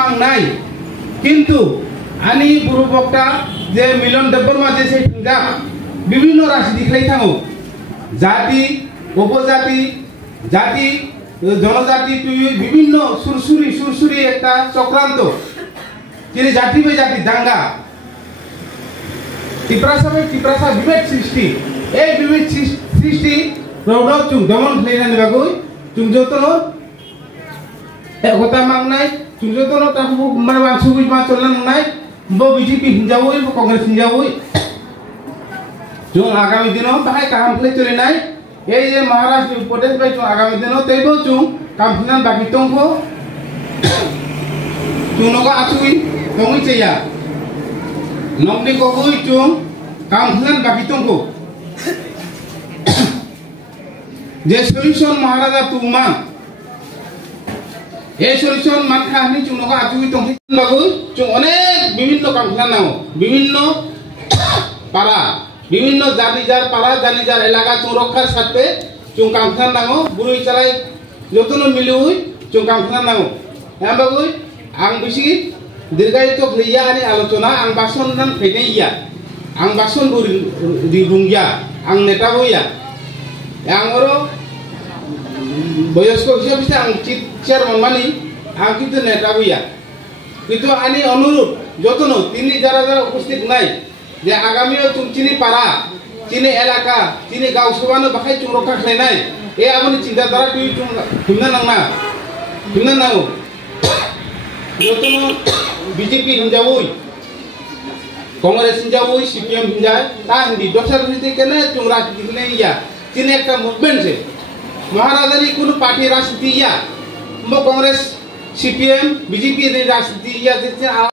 मांगनाय किंतु आनी बुरु बक्ता जे मिलन देबबर्मा जे से थिंगा विभिन्न राजनीति खाई थाङो जाति उपजाति जाति जनजाति विभिन्न सुरसुरी एक चक्रांत जिनि जाति बाय जाति दांगा टिप्रासा विभेद सृष्टि ए विभेद सृष्टि रौदक चुं दमन खालायनानै बागै चुं जतनो एकता मांगनाय चुं जतनो ताखौ माने वानसुबै मा चलनांनाय बो बीजेपी हिंजावै बो कांग्रेस हिंजावै जों आगामी दिनाव बाहाय काम खालाय चलिनाय ए जे महाराष्ट्र प्रदेश बाय जों आगामी दिनाव तेबो जों काम खालायनानै बाखि दंखौ जोंनोगा आसुइ दङै चैया नंनि गगै जों काम खालायनानै बाखि दंखौ जे सल्यूशन महाराजा तुमा ए सल्यूशन मानखा हनि जोंनोगा आसुइ दंखै बागै जों अनेक विभिन्न काम खालायनांगौ विभिन्न पारा विभिन्न जानिजार पारा जानिजार एलाका जों रक्षार साथे जों काम खालामनांगौ बुरै चालाय जतनो मिलुय जों काम खालामनांगौ एमबागै आं बिसि दीर्घायित होया आनि आलोचना आं बासन नान फैनायया आं बासन बुंगिया आं नेता बोया आं ओरो बयस्क हिसाबै आं चेयारमैन मानि आं किन्तु नेता बोया किन्तु आनि अनुरोध जतनो तिनि जारा उपस्थित नाय जे आगामी चिनी पारा चिनी एलाका चिनी गाँव सभानो बाहाय जों रक्षा खालायनाय ए आबोनि चिन्ताधारा जों हिमना नांगौ जतनो बीजेपी हिंजावै कांग्रेस हिंजावै सीपीएम हिंजाय ता हिंदी दस्रा राजनीति केने जों राजनीति खालायनाया चिनी एक मुभमेंट से महाराजानि कोनो पार्टी राजनीति या कांग्रेस सीपीएम बीजेपी राजनीति या